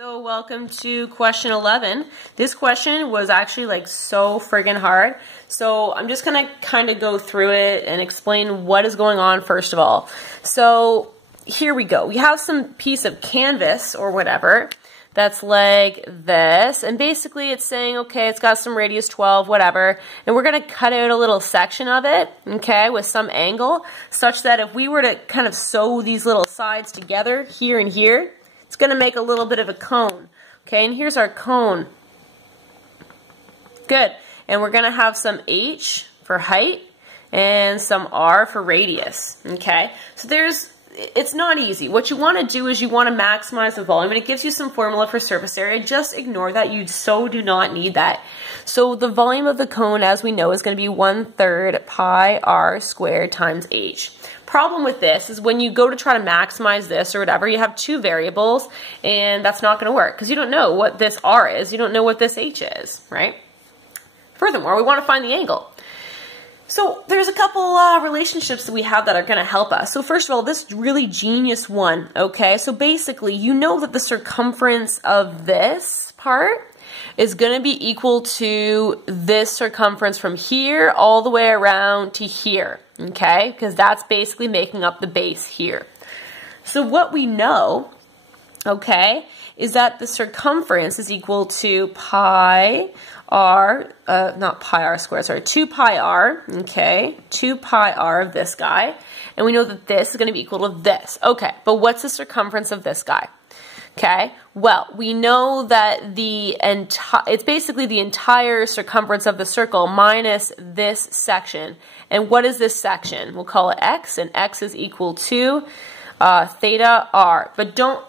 So welcome to question 11. This question was actually like so friggin' hard. So I'm just gonna kind of go through it and explain what is going on first of all. So here we go. We have some piece of canvas or whatever that's like this, and basically it's saying, okay, it's got some radius 12, whatever, and we're gonna cut out a little section of it, okay, with some angle, such that if we were to kind of sew these little sides together, here and here, it's gonna make a little bit of a cone, okay, and here's our cone. Good, and we're gonna have some H for height, and some R for radius, okay, so it's not easy. What you want to do is you want to maximize the volume, and it gives you some formula for surface area. Just ignore that. You so do not need that. So the volume of the cone, as we know, is going to be 1/3 pi r squared times h. Problem with this is when you go to try to maximize this or whatever, you have two variables, and that's not going to work because you don't know what this r is. You don't know what this h is, right? Furthermore, we want to find the angle. So there's a couple relationships that we have that are going to help us. So first of all, this really genius one, okay? So basically, you know that the circumference of this part is going to be equal to this circumference from here all the way around to here, okay? Because that's basically making up the base here. So what we know, okay, is that the circumference is equal to pi r, not pi r squared, sorry, 2 pi r, okay, 2 pi r of this guy, and we know that this is going to be equal to this. Okay, but what's the circumference of this guy? Okay, well, we know that it's basically the entire circumference of the circle minus this section. And what is this section? We'll call it x, and x is equal to theta r, but don't,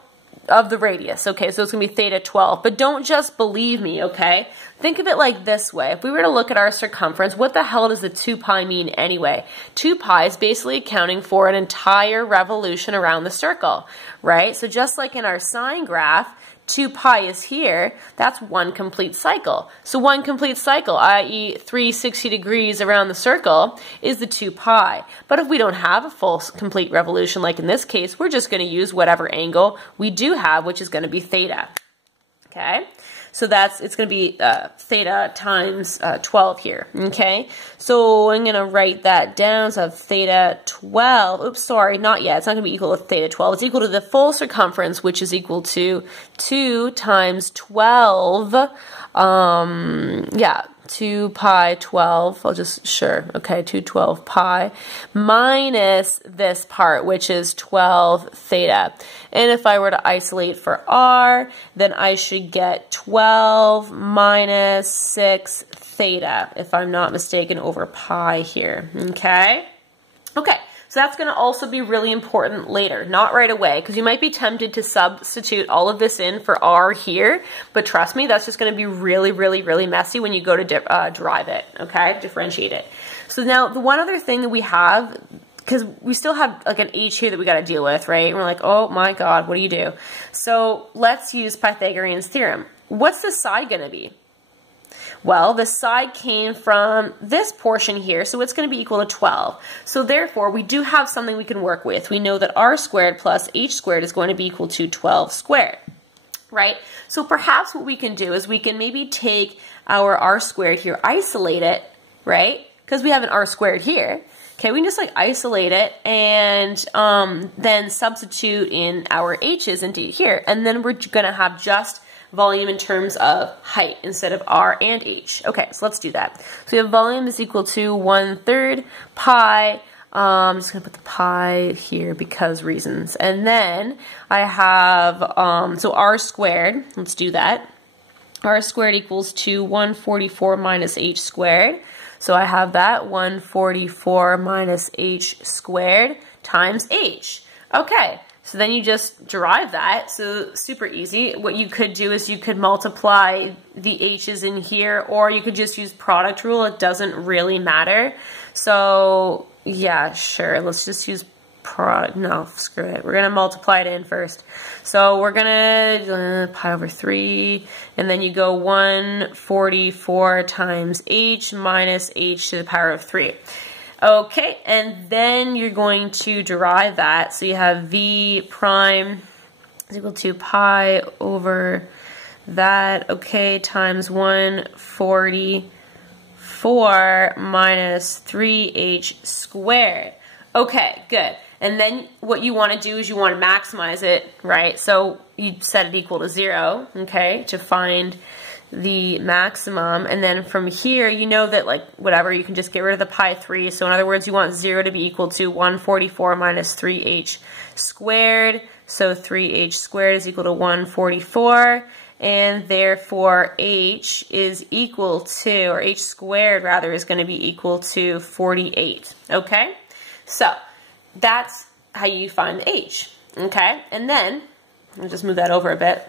of the radius, okay, so it's going to be theta 12, but don't just believe me, okay? Think of it like this way. If we were to look at our circumference, what the hell does the 2 pi mean anyway? 2 pi is basically accounting for an entire revolution around the circle, right? So just like in our sine graph, 2 pi is here, that's one complete cycle. So one complete cycle, i.e. 360 degrees around the circle, is the 2 pi. But if we don't have a full complete revolution, like in this case, we're just going to use whatever angle we do have, which is going to be theta. Okay? So it's going to be theta times 12 here, okay? So I'm going to write that down. So I have theta 12. Oops, sorry, not yet. It's not going to be equal to theta 12. It's equal to the full circumference, which is equal to 2 times 12. 2 pi 12, okay, 212 pi, minus this part, which is 12 theta. And if I were to isolate for r, then I should get 12 minus 6 theta, if I'm not mistaken, over pi here, okay? Okay. So that's going to also be really important later, not right away, because you might be tempted to substitute all of this in for r here, but trust me, that's just going to be really, really, really messy when you go to derive it, okay, differentiate it. So now the one other thing that we have, because we still have like an h here that we got to deal with, right? And we're like, oh my god, what do you do? So let's use Pythagorean's theorem. What's the side going to be? Well, the side came from this portion here, so it's going to be equal to 12. So therefore, we do have something we can work with. We know that r squared plus h squared is going to be equal to 12 squared, right? So perhaps what we can do is we can maybe take our r squared here, isolate it, right? Because we have an r squared here. Okay, we can just like isolate it and then substitute in our h's into here. And then we're going to have just volume in terms of height instead of r and h. Okay, so let's do that. So we have volume is equal to 1/3 pi. I'm just going to put the pi here because reasons. And then I have, so r squared, let's do that. R squared equals to 144 minus h squared. So I have that 144 minus h squared times h. Okay. So then you just derive that, so super easy. What you could do is you could multiply the h's in here, or you could just use product rule. It doesn't really matter. So yeah, sure, let's just use product. No, screw it. We're going to multiply it in first. So we're going to pi over 3, and then you go 144 times h minus h to the power of 3. Okay, and then you're going to derive that. So you have v prime is equal to pi over that, okay, times 144 minus 3h squared. Okay, good. And then what you want to do is you want to maximize it, right? So you set it equal to 0, okay, to find the maximum. And then from here, you know that, like, whatever, you can just get rid of the pi 3. So in other words, you want 0 to be equal to 144 minus 3h squared. So 3h squared is equal to 144. And therefore, h is equal to, or h squared rather, is going to be equal to 48. Okay? So that's how you find h. Okay? And then, I'll just move that over a bit.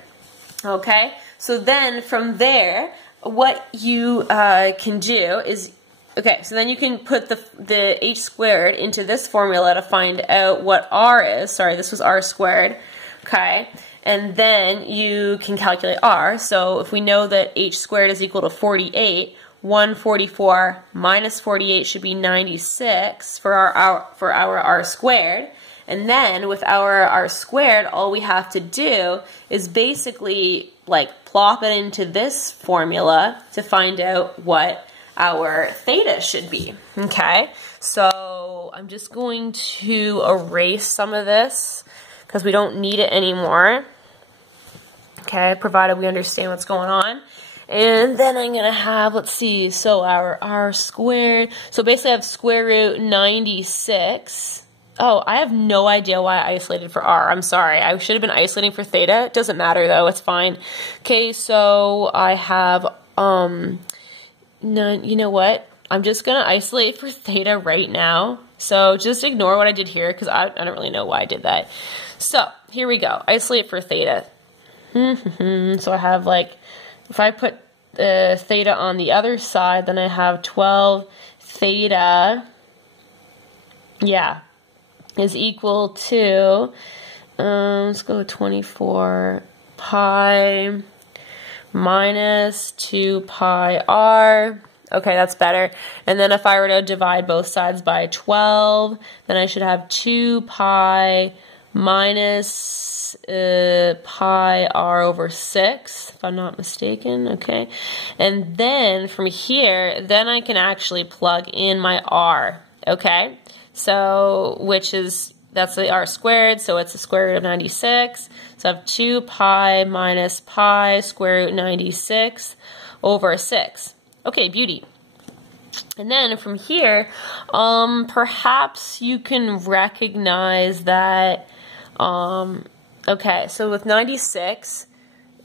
Okay? So then from there, what you can do is, okay, so then you can put the h squared into this formula to find out what r is. Sorry, this was r squared. Okay? And then you can calculate r. So if we know that h squared is equal to 48, 144 minus 48 should be 96 for our r squared. And then with our r squared, all we have to do is basically like plop it into this formula to find out what our theta should be. Okay, so I'm just going to erase some of this because we don't need it anymore. Okay, provided we understand what's going on. And then I'm going to have, let's see, so our r squared. So basically I have square root 96. Oh, I have no idea why I isolated for r. I'm sorry. I should have been isolating for theta. It doesn't matter though. It's fine. Okay, so I have, you know what? I'm just going to isolate for theta right now. So just ignore what I did here because I don't really know why I did that. So here we go. Isolate for theta. So I have like, if I put theta on the other side, then I have 12 theta, yeah, is equal to, let's go 24 pi minus 2 pi r. Okay, that's better. And then if I were to divide both sides by 12, then I should have 2 pi minus pi r over 6, if I'm not mistaken, okay? And then from here, then I can actually plug in my r, okay? So, which is, that's the r squared, so it's the square root of 96. So I have 2 pi minus pi square root 96 over 6. Okay, beauty. And then from here, perhaps you can recognize that, okay, so with 96,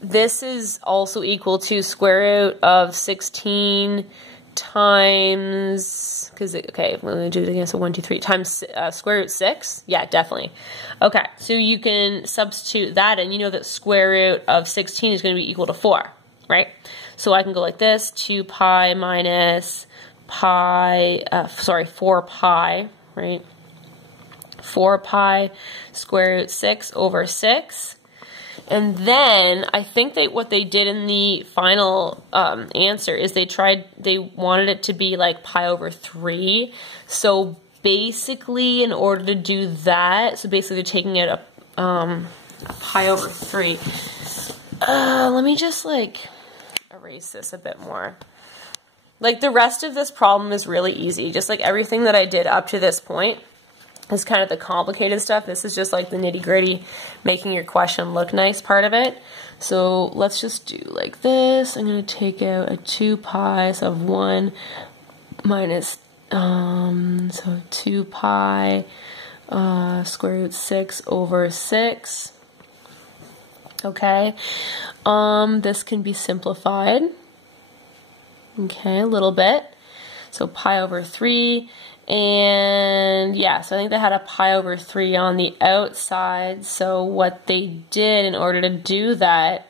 this is also equal to square root of 16 times, because, okay, let me do it again, so 1, 2, 3, times square root 6? Yeah, definitely. Okay, so you can substitute that, and you know that square root of 16 is going to be equal to 4, right? So I can go like this, 2 pi minus pi, 4 pi, right? 4 pi square root 6 over 6. And then I think what they did in the final answer is they wanted it to be like pi over 3. So basically in order to do that, so basically they're taking it a pi over 3. Let me just like erase this a bit more. Like the rest of this problem is really easy, just like everything that I did up to this point. Is kind of the complicated stuff. This is just like the nitty-gritty, making your question look nice part of it. So let's just do like this. I'm going to take out a 2 pi, so I have 1 minus, so 2 pi square root 6 over 6. Okay, this can be simplified. Okay, a little bit. So pi over 3. And yeah, so I think they had a pi over 3 on the outside. So what they did in order to do that,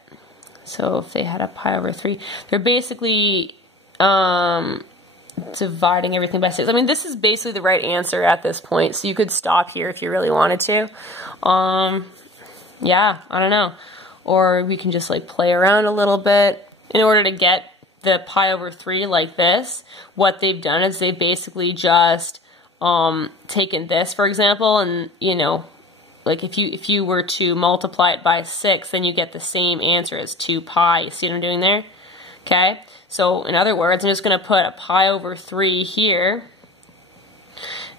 so if they had a pi over 3, they're basically dividing everything by 6. I mean, this is basically the right answer at this point. So you could stop here if you really wanted to. Yeah, I don't know. Or we can just like play around a little bit in order to get the pi over 3 like this. What they've done is they've basically just taken this, for example, and, you know, like if you were to multiply it by 6, then you get the same answer as 2 pi. You see what I'm doing there? Okay, so in other words, I'm just going to put a pi over 3 here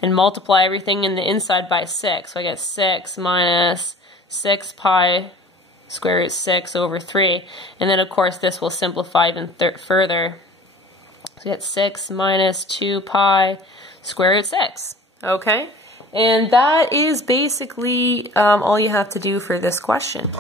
and multiply everything in the inside by 6. So I get 6 minus 6 pi square root 6 over 3. And then of course this will simplify even further. So we get 6 minus 2 pi square root 6. Okay? And that is basically all you have to do for this question.